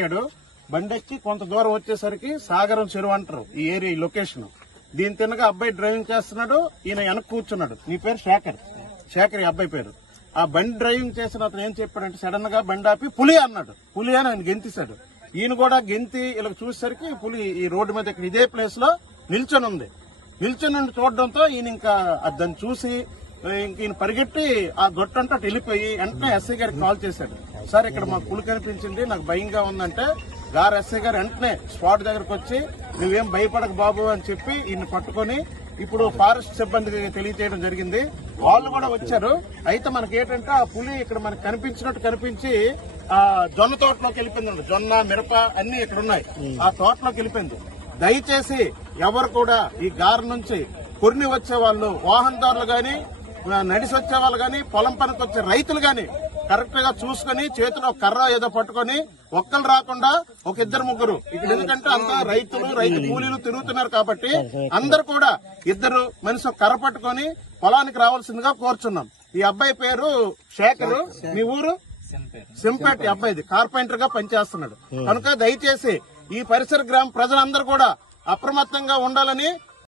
ఎక్కాడు. బండి ఎక్కి కొంత దూరం వచ్చేసరికి సాగరం చెరువు అంటారు ఈ ఏరియా, ఈ లొకేషన్. దీని తిన్నగా అబ్బాయి డ్రైవింగ్ చేస్తున్నాడు, ఈయన వెనక కూర్చున్నాడు. నీ పేరు శేఖర్ ఈ అబ్బాయి పేరు. ఆ బండి డ్రైవింగ్ చేసిన అతను ఏం చెప్పాడంటే సడన్ గా బండి ఆపి పులి అన్నాడు. పులి అని ఆయన గెంతిశాడు. ఈయన కూడా గెంతి ఇలా చూసేసరికి పులి ఈ రోడ్డు మీద ఇక్కడ ఇదే ప్లేస్ లో నిల్చొని ఉంది. నిల్చొని చూడడంతో ఈయన ఇంకా దాన్ని చూసి ఈయన పరిగెట్టి ఆ గొట్టంతా వెళ్ళిపోయి వెంటనే ఎస్ఐ గారికి కాల్ చేశాడు. సార్ ఇక్కడ మాకు పులి కనిపించింది, నాకు భయంగా ఉందంటే ఎస్ఐ గారు వెంటనే స్పాట్ దగ్గరకు వచ్చి నువ్వేం భయపడక బాబు అని చెప్పి ఈయన పట్టుకొని ఇప్పుడు ఫారెస్ట్ సిబ్బందికి తెలియజేయడం జరిగింది. వాళ్ళు కూడా వచ్చారు. అయితే మనకి ఏంటంటే ఆ పులి ఇక్కడ మనకు కనిపించినట్టు కనిపించి ఆ జొన్న తోటలోకి వెళ్ళిపోయింది. జొన్న, మిరప అన్ని ఇక్కడ ఉన్నాయి. ఆ తోటలోకి వెళ్ళిపోయింది. దయచేసి ఎవరు కూడా ఈ గారి నుంచి కొన్ని వచ్చే వాళ్ళు, వాహనదారులు గాని, నడిసి వచ్చే వాళ్ళు గాని, పొలం పనికి వచ్చే రైతులు గాని కరెక్ట్ గా చూసుకుని చేతిలో కర్ర ఏదో పట్టుకొని ఒక్కరు రాకుండా ఒక ఇద్దరు ముగ్గురు ఇక్కడ, ఎందుకంటే అంతా రైతు కూలీలు తిరుగుతున్నారు కాబట్టి అందరు కూడా ఇద్దరు మనిషి కర్ర పట్టుకొని పొలానికి రావాల్సిందిగా కోరుచున్నాం. ఈ అబ్బాయి పేరు శేఖర్. మీ ఊరు? సింపేట. అబ్బాయిది కార్పెంటర్ గా పనిచేస్తున్నాడు. కనుక దయచేసి ఈ పరిసర గ్రామ ప్రజలందరూ కూడా అప్రమత్తంగా ఉండాలని